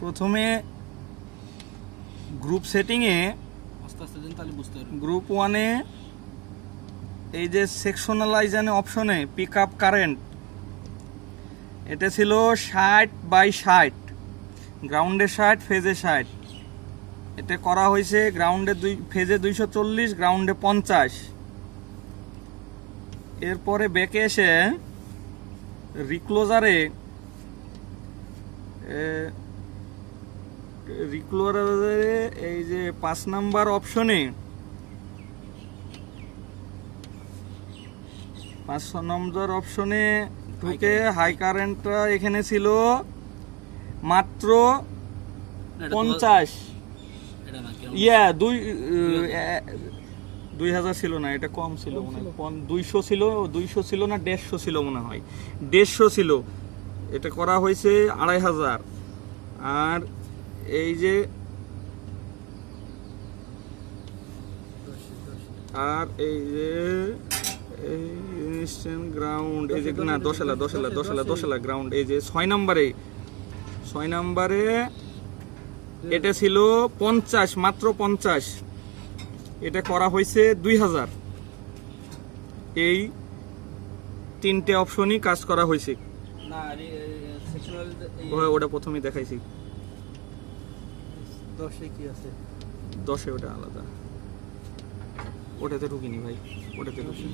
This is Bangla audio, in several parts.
প্রথমে গ্রুপ সেটিংয়ে আস্তে আস্তে দিন তাহলে বুঝতে পারবেন। গ্রুপ 1-এ এই যে সেকশনালাইজেশন অপশনে পিক আপ কারেন্ট, এটা ছিল 60/60, গ্রাউন্ডে 60, ফেজে 60। এটা করা হয়েছে গ্রাউন্ডে ফেজে 240, গ্রাউন্ডে 50। এরপরে ব্যাকে এসে রিক্লোজারে এই যে 5 নাম্বার অপশনে 5 নম্বর অপশনে ঢুকে হাই কারেন্টটা এখানে ছিল মাত্র 50। এটা না কি 2000 ছিল না, এটা কম ছিল মনে হয়, 200 ছিল, 200 ছিল না 150 ছিল মনে হয়, 150 ছিল। এটা করা হয়েছে 2500। আর এই যে ইনস্ট্যান্ট গ্রাউন্ড, এই যে না 10 গ্রাউন্ড, এই যে 6 নম্বরে এটা ছিল 50, মাত্র 50। এটা করা হয়েছে 2000। এই 3টে অপশনই কাজ করা হয়েছে। না সেকশনাল ওটা প্রথমেই দেখাইছি। 10 কি আছে? 10-এ ওটা আলাদা, ওটাতে ঢুকিনি ভাই, ওটাতে ঢুকিনি।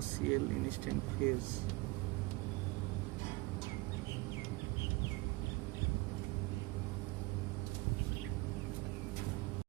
OCL instant phase